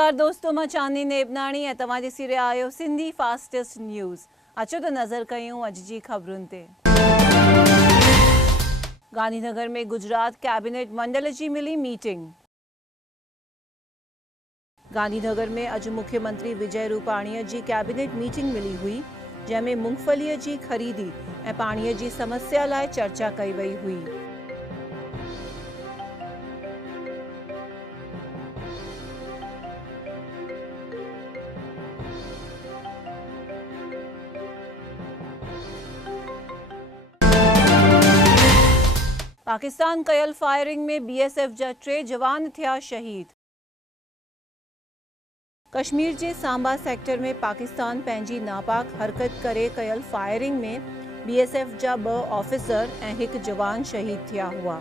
नमस्कार दोस्तों, मां चांदनी नेबनाणी ऐं तव्हां ॾिसी रहिया आहियो सिंधी फास्टेस्ट न्यूज़। अचो त नज़र कयूं अॼु जी ख़बरुनि ते। गांधीनगर में गुजरात कैबिनेट मंडल जी मिली मीटिंग। गांधीनगर में अॼु मुख्यमंत्री विजय रूपाणीअ जी कैबिनेट मीटिंग मिली हुई, जंहिंमें मूंगफलीअ जी ख़रीदी ऐं पाणीअ जी समस्या लाइ चर्चा कई वई हुई। पाकिस्तान कयल फायरिंग में BSF जा 3 जवान थिया शहीद। कश्मीर जे सांबा सेक्टर में पाकिस्तान पंहिंजी नापाक हरकत करे कयल फायरिंग में BSF जा 2 ऑफिसर ऐं 1 जवान शहीद थिया हुआ।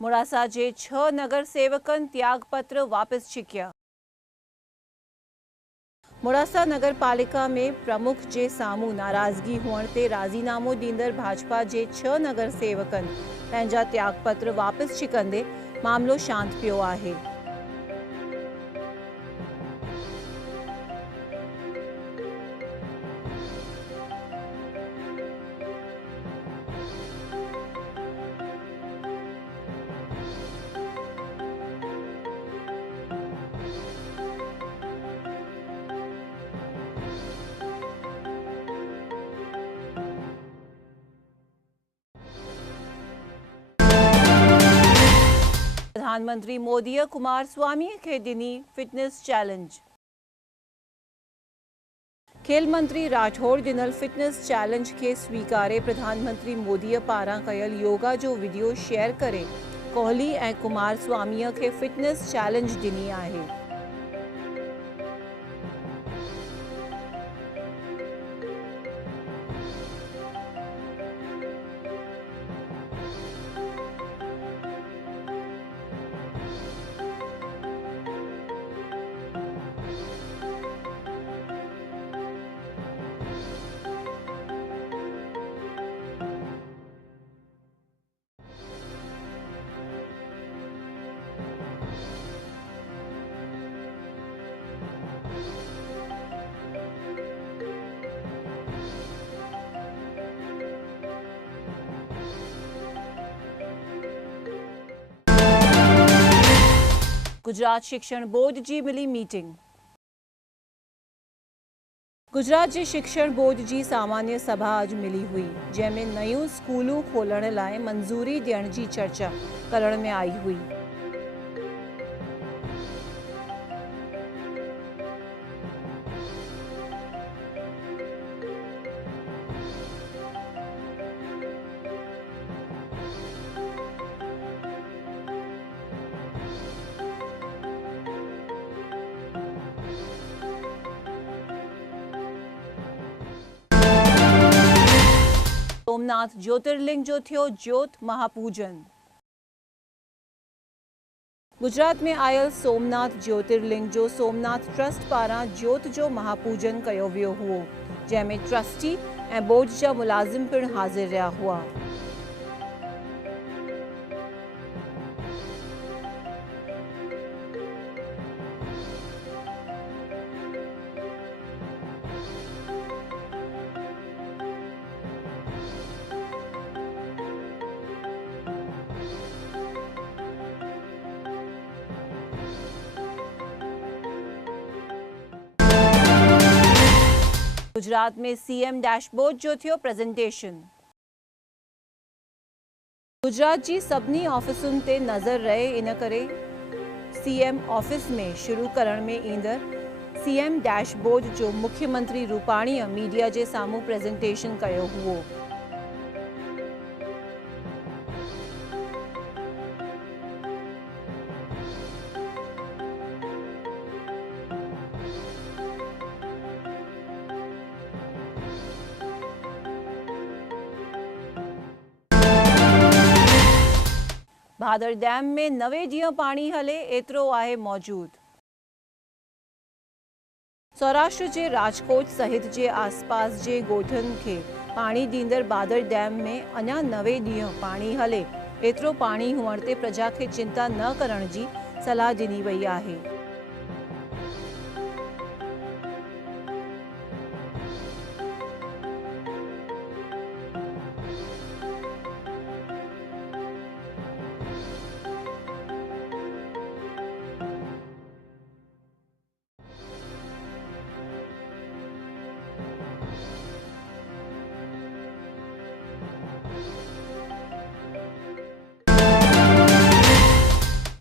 मोड़ासा जे 6 नगर सेवकनि त्यागपत्र वापस छिकिया। मोड़ासा नगर पालिका में प्रमुख जे साम्हूं नाराज़गी हुअण ते राज़ीनामो ॾींदड़ भाजपा जे 6 नगर सेवकनि पंहिंजा त्यागपत्र वापस छिकंदे मामलो शांत पियो आहे। प्रधानमंत्री मोदीअ कुमारस्वामी खे ॾिनी फिटनेस चैलेंज। खेल मंत्री राठौड़ ॾिनल फिटनेस चैलेंज खे स्वीकारे प्रधानमंत्री मोदीअ पारां कयल योगा जो वीडियो शेयर करे कोहली ऐं कुमारस्वामीअ खे फिटनेस चैलेंज ॾिनी आहे। गुजरात शिक्षण बोर्ड जी मिली मीटिंग। गुजरात जे शिक्षण बोर्ड जी सामान्य सभा अॼु मिली हुई, जंहिंमें नयूं स्कूलूं खोलण लाइ मंज़ूरी ॾियण जी चर्चा करण में आई हुई। सोमनाथ ज्योतिर्लिंग जो थियो ज्योत महापूजन। गुजरात में आयल सोमनाथ ज्योतिर्लिंग जो सोमनाथ ट्रस्ट पारां ज्योत जो महापूजन कयो वियो हुओ, जंहिंमें ट्रस्टी ऐं बोर्ड जा मुलाज़िम पिणु हाज़िर रहिया हुआ। गुजरात में सीएम डैशबोर्ड जो थियो प्रेजेंटेशन। गुजरात जी सभिनी ऑफिसुनि ते नज़र रहे, इन करे सीएम ऑफिस में शुरू करण में ईंदड़ सीएम डैशबोर्ड जो मुख्यमंत्री रूपाणीअ मीडिया जे साम्हूं प्रेजेंटेशन कयो हुओ। भादर डैम में 9 ॾींहं पाणी हले, एतिरो आहे मौजूद। सौराष्ट्र जे राजकोट सहित जे आसपास जे ॻोठनि खे पाणी ॾींदड़ भादर डैम में अञा 9 ॾींहं पाणी हले, एतिरो पाणी हुअण ते प्रजा खे चिंता न करण जी सलाह ॾिनी वई आहे।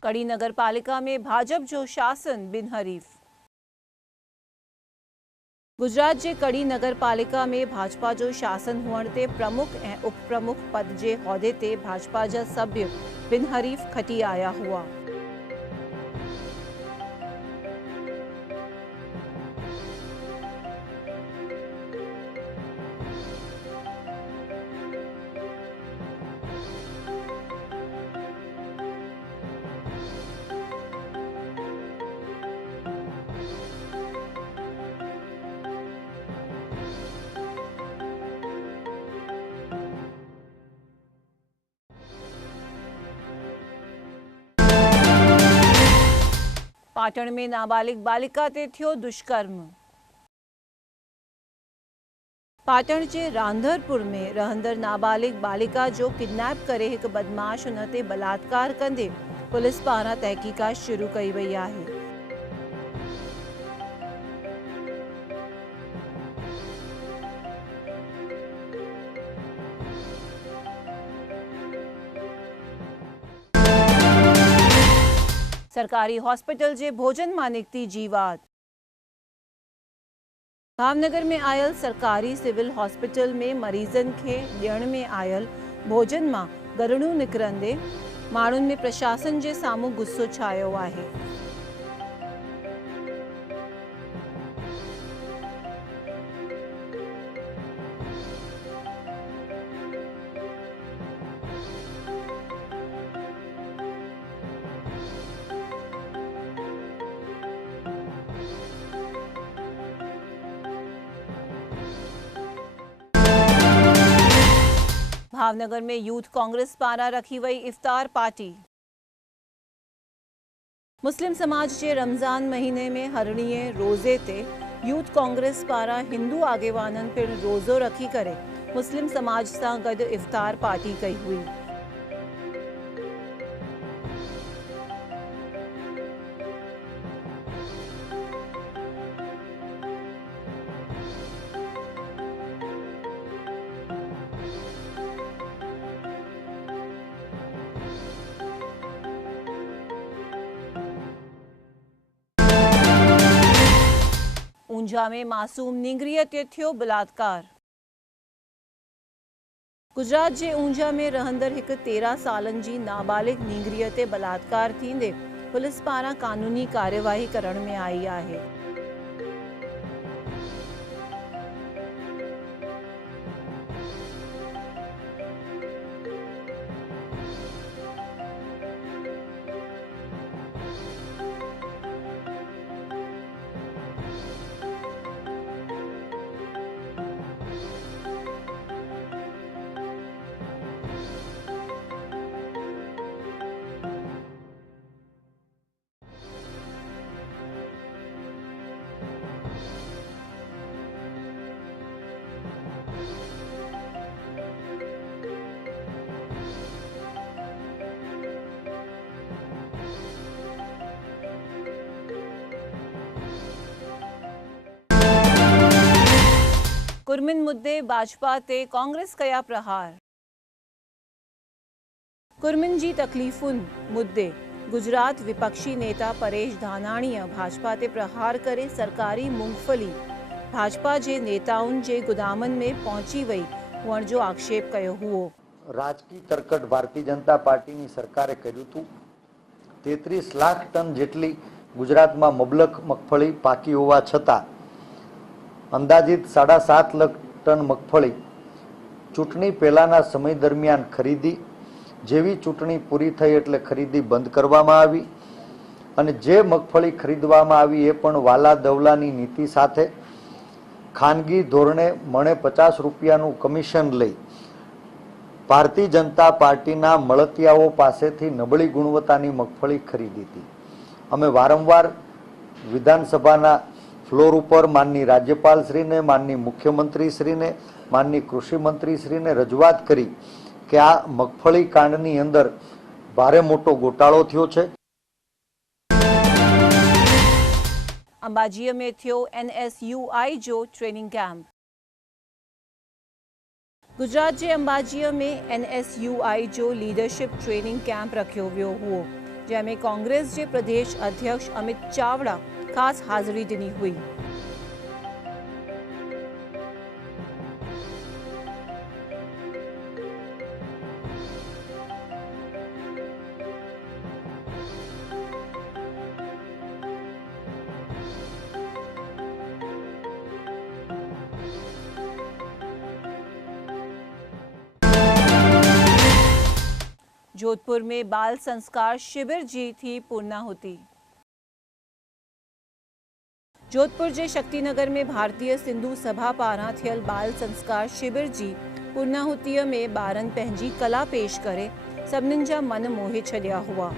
कड़ी नगर पालिका में भाजपा जो शासन बिनहरीफ। गुजरात जे कड़ी नगर पालिका में भाजपा जो शासन हुअण ते प्रमुख ऐं उप प्रमुख पद जे उहिदे ते भाजपा जा सभ्य बिनहरीफ खटी आया हुआ। पाटण में नाबालिग बालिका ते थियो दुष्कर्म। पाटण जे रांधरपुर में रहंदड़ नाबालिग बालिका जो किडनैप करे हिकु बदमाश उन ते बलात्कार कंदे पुलिस पारां तहकीकात शुरू कई वई आहे। सरकारी हॉस्पिटल जे भोजन मां निकती जीवात। भावनगर में आयल सरकारी सिविल हॉस्पिटल में मरीजन खे ॾियण में आयल भोजन मां गरड़ू निकिरंदे माण्हुनि में प्रशासन जे साम्हूं गुस्सो छायो आहे। भावनगर में यूथ कांग्रेस पारां रखी वई इफ्तार पार्टी। मुस्लिम समाज के रमज़ान महीने में हरणीअ रोज़े ते यूथ कांग्रेस पारां हिंदू आगेवाननि पिण रोज़ो रखी करे मुस्लिम समाज सां गॾु इफ्तार पार्टी कई हुई। ऊंझा में मासूम नींगरीअ ते थियो बलात्कार। गुजरात जे ऊंझा में रहंदड़ हिकु 13 सालनि जी नाबालिग नींगरीअ ते बलात्कार थींदे पुलिस पारां कानूनी कार्यवाही करण में आई आहे। कुर्मिन मुद्दे भाजपा ते कांग्रेस कया प्रहार। कुर्मिन जी तकलीफ़ुन मुद्दे गुजरात विपक्षी नेता परेश धानाणीअ भाजपा ते प्रहार करे सरकारी मूंगफली भाजपा जे नेताउनि जे गुदामनि में पहुंची वई हुअण जो आक्षेप कयो हुओ। राजकीय तरकट भारतीय जनता पार्टीनी सरकारे कर्युं हतुं। 33 लाख टन जेटली गुजरातमां मबलक मगफળી पाकी होवा छतां अंदाजित 7.5 लाख टन मगफળી चूंटणी पहेलाना समय दरमियान खरीदी, जेवी चूंटणी पूरी थई एटले खरीदी बंद करवामां आवी अने जे मगफળી खरीदवामां आवी ए पण वाला दवलानी नीति साथे खानगी धोरणे मणे 50 રૂપિયાનું कमिशन लई भारतीय जनता पार्टीना મળતિયાઓ પાસેથી નબળી ગુણવત્તાની મગફળી ખરીદી હતી। અમે વારંવાર વિધાનસભાના ફ્લોર ઉપર માનની રાજ્યપાલશ્રીને, માનની મુખ્યમંત્રીશ્રીને, માનની કૃષિ મંત્રીશ્રીને રજૂઆત કરી કે આ મગફળી કાંડની અંદર ભારે મોટો ગોટાળો થયો છે। अंबाजीअ में थियो NSUI जो ट्रेनिंग कैंप। गुजरात जे अंबाजीअ में NSUI जो लीडरशिप ट्रेनिंग कैंप रखियो वियो हुओ, जंहिंमें कांग्रेस जे प्रदेश अध्यक्ष अमित चावड़ा खास हाज़िरी ॾिनी हुई। जोधपुर में बाल संस्कार शिविर जी थी पूर्णाहुति। जोधपुर जे शक्तिनगर में भारतीय सिंधु सभा पारां थियल बाल संस्कार शिविर जी पूर्णाहुतिअ में ॿारनि पंहिंजी कला पेश करे सभिनीनि जा मन मोहे छॾिया हुआ।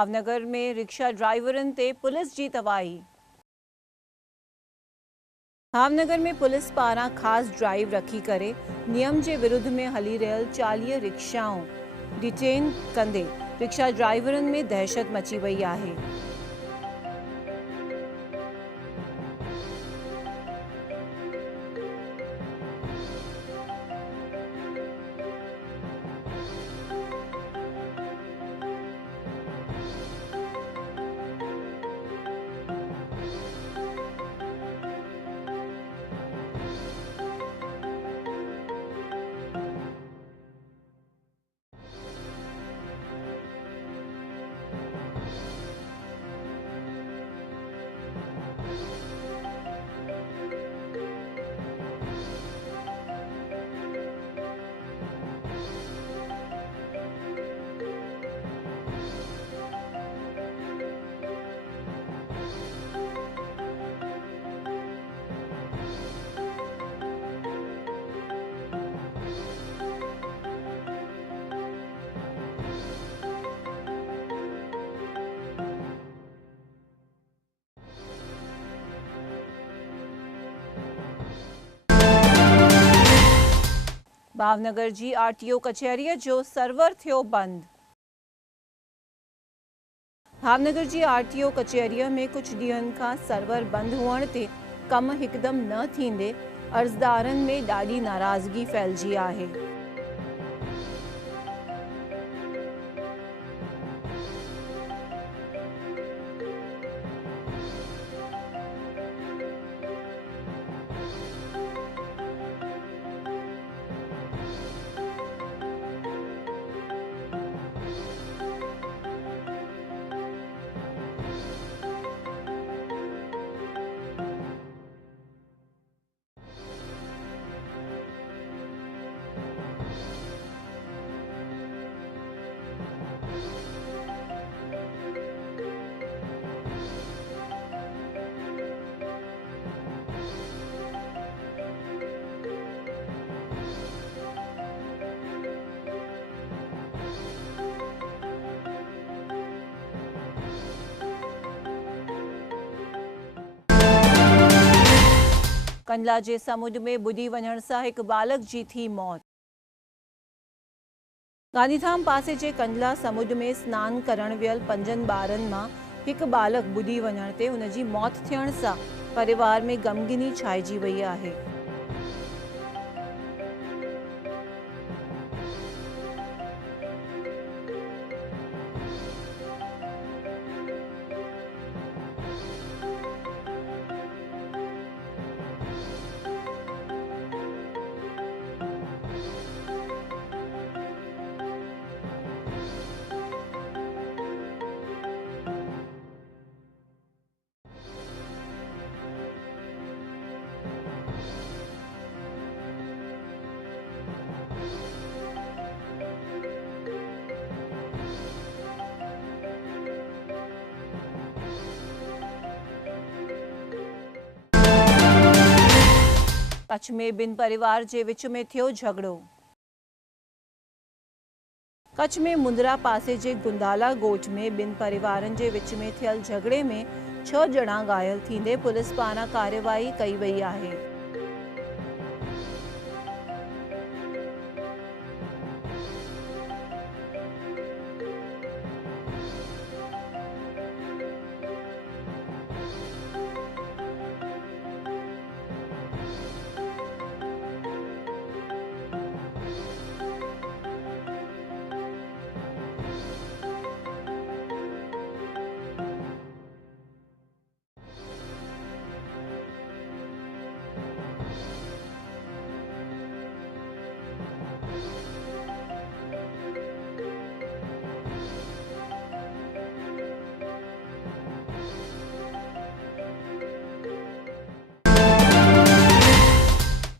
भावनगर में रिक्शा ड्राइवरनि ते पुलिस जी तबाही। भावनगर में पुलिस पारां ख़ासि ड्राइव रखी करे नियम जे विरुद्ध में हली रहियल 40 रिक्शाऊं डिटेन कंदे रिक्शा ड्राइवरनि में दहशत मची वई आहे। भावनगर जी आरटीओ कचहरीअ जो सर्वर थियो बंद। भावनगर जी आरटीओ कचहरीअ में कुछ ॾींहनि खां सर्वर बंद हुअण ते कम हिकदम न थींदे अर्ज़दारनि में ॾाढी नाराज़गी फैलिजी आहे। कंडला जे समुद्र में बुॾी वञण सां हिकु बालक जी थी मौत। गांधीधाम पासे जे कंडला समुद्र में सनानु करण वियल 5 ॿारनि मां हिकु बालक बुॾी वञण ते हुन जी मौत थियण सां परिवार में ग़मगीनी छाइजी वई आहे। कच्छ में ॿिनि परिवार जे विच में थियो झगड़ो। कच्छ में मुंद्रा पासे जे गुंदाला ॻोठ में ॿिनि परिवारनि जे विच में थियल झगड़े में 6 ॼणा घायल थींदे पुलिस पारां कार्यवाही कई वई आहे।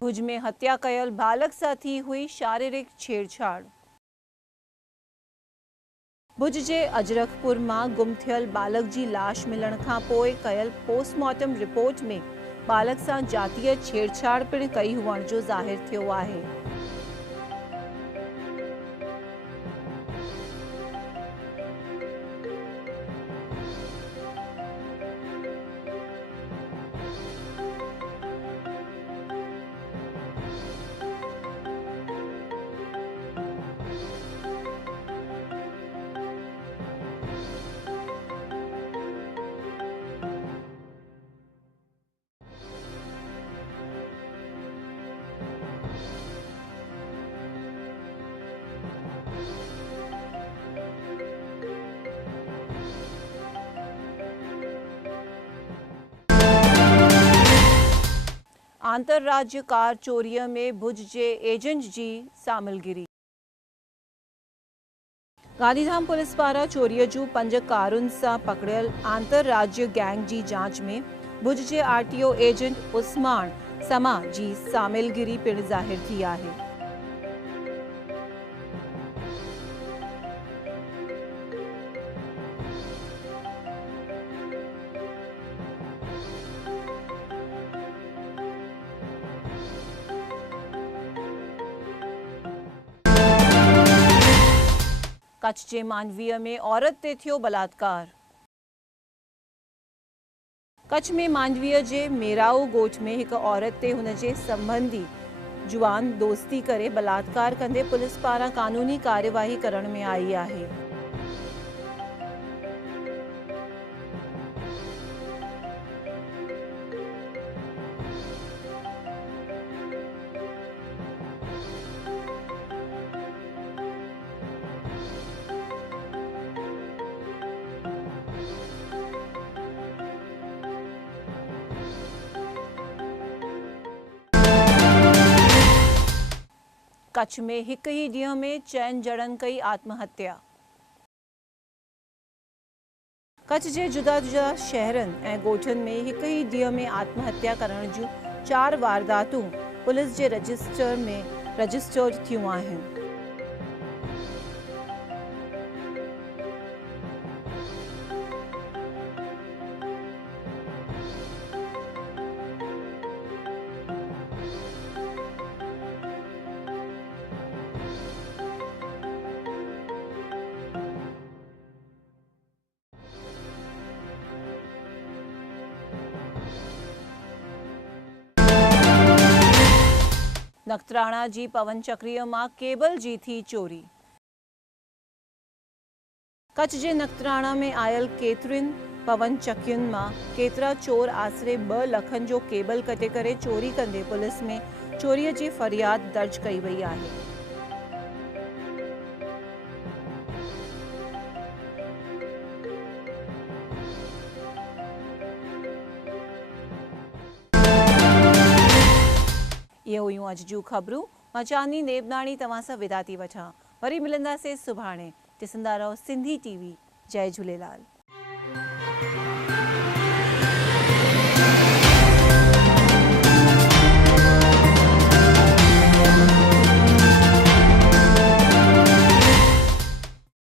भुज में हत्या कयल बालक सां थी हुई शारीरिक छेड़छाड़। भुज जे अजरखपुर मां गुम थियल बालक जी लाश मिलण खां पोइ कयल पोस्टमार्टम रिपोर्ट में बालक सां जातीय छेड़छाड़ पिण कई हुअण जो ज़ाहिर थियो आहे। आंतरराज्य कार चोरीअ में भुज जे एजेंट जी शामिलगिरी। गांधीधाम पुलिस पारां चोरीअ जूं 5 कारुनि सां पकड़ियल आंतरराज्य गैंग जी जांच में भुज जे आरटीओ एजेंट उस्मान समा जी शामिलगिरी पिणु ज़ाहिर थी आहे। कच्छ जे मांडवीअ में औरत ते थियो बलात्कार। कच्छ में मांडवीअ जे मेराऊ ॻोठ में हिकु औरत ते हुन जे संबंधी जुवान दोस्ती करे बलात्कार कंदे पुलिस पारां कानूनी कार्यवाही करण में आई आहे। कच्छ में एक ही ॾींहं में चैन जड़न कई आत्महत्या। कच्छ जे जुदा जुदा शहरनि ऐं ॻोठनि में एक ही ॾींहं में आत्महत्या करण जूं 4 वारदातूं पुलिस जे रजिस्टर में रजिस्टर्ड थियूं आहिनि। नखत्राणा जी पवन चक्रीअ मां केबल जी थी चोरी। कच्छ जे नखत्राणा में आयल केतिरियुनि पवन चक्कियुनि मां केतिरा चोर आसिरे 2 लखनि जो केबल कटे करे चोरी कंदे पुलिस में चोरीअ जी फरियाद दर्ज कई वई आहे। ये हुयूं अॼु जूं ख़बरूं। मां चांदनी नेबनाणी तव्हां सां विदा थी वठां। वरी मिलंदासीं सुभाणे। ॾिसंदा रहो सिंधी टीवी। जय झूलेलाल।